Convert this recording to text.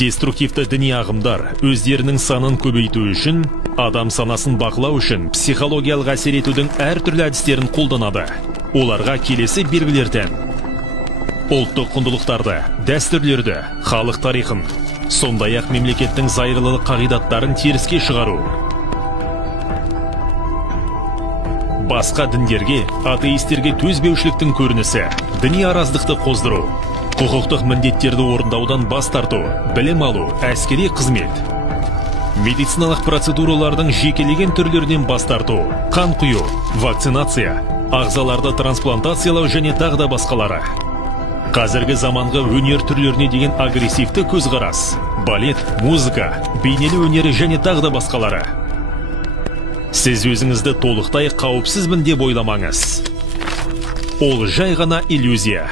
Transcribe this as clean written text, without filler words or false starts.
Деструктивті діни ағымдар өздерінің санын көбейту үшін, адам санасын бақылау үшін психологиялық әсер етудің әртүрлі әдістерін қолданады. Оларға келесі белгілерден: ұлттық құндылықтарды, дәстүрлерді, халық тарихын, сондай-ақ мемлекеттің зайырлылық қағидаттарын теріске шығару. Басқа діндерге, атеистерге төзбеушіліктің көрінісі, діни араздықты қоздыру, құқықтық міндеттерді орындаудан бас тарту, білім алу, әскери қызмет, медициналық процедуралардың жекелеген түрлерінен бас тарту, қан құю, вакцинация, ағзаларды трансплантациялау және тағы да басқалары. Қазіргі заманғы өнер түрлеріне деген агрессивті көзқарас, балет, музыка, бейнелі өнері және тағы да басқалары. Сіз өзіңізді толықтай қауіпсізбін деп ойламаңыз. Ол жай ғана иллюзия.